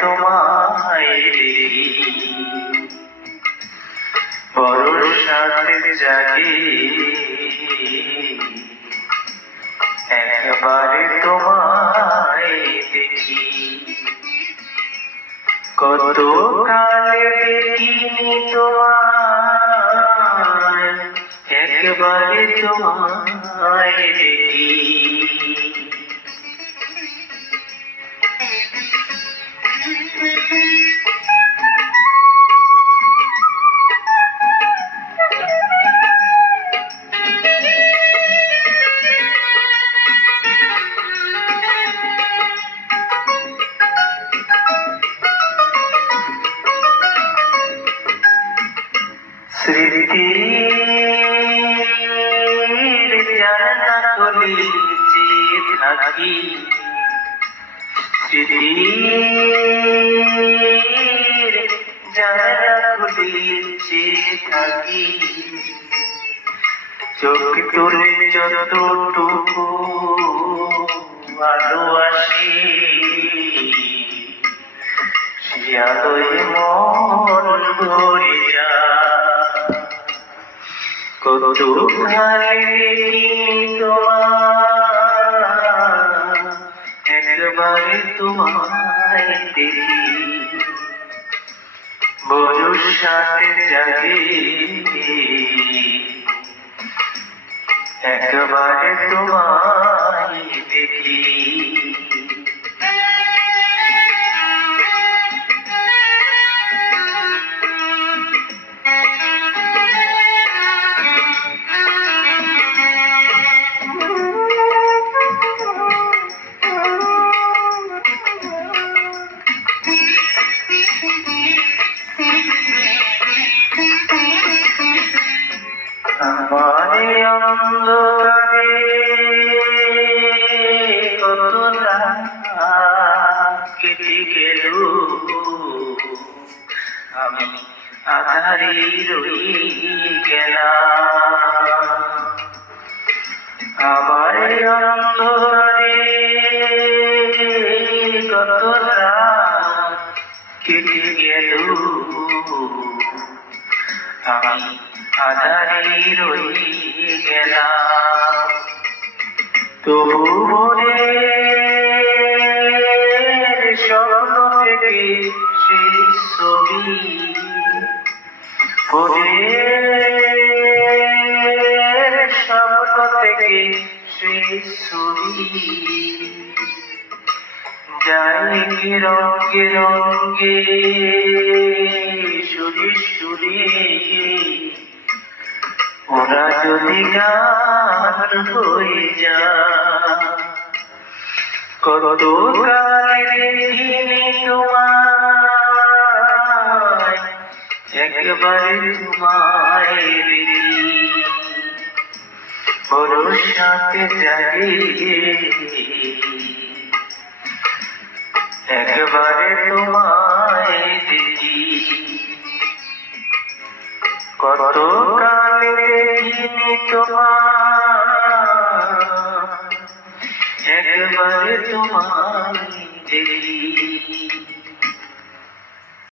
তোমায় দেখি বর্ষাতে জাগে একবারে তোমায় দেখি কত কালে দেখিনি তোমায় একবারে তোমায় দেখি স্মৃতির জানালা খুলে চেয়ে থাকি স্মৃতির জানালা খুলে চেয়ে থাকি চোখ তুলে যতটুকু আলো আসে সে আলোয় মন ভরে যায় কত কালে একবারে তোমায় দেখি বর্ষাতে জাগে একবারে তোমায় দেখি আমারে অন্ধকারে কত রাত কেটে গেল আমি আধারে রয়ে গেলাম আমারে অন্ধকারে কত রাত কেটে গেল আমি আধারে রয়ে গেলাম তবু মনের স্বপ্ন থেকে সেই ছবি মনের স্বপ্ন থেকে সেই ছবি যায় রঙে রঙে সুরে সুরে ওরা যদি গান হয়ে যায় কত কালে দেখিনি তোমায় একবারে তোমায় দেখি বর্ষাতে জাগে একবারে তোমায় দেখি কত কালে দেখিনি তোমায় একবারে তোমায় দেখি।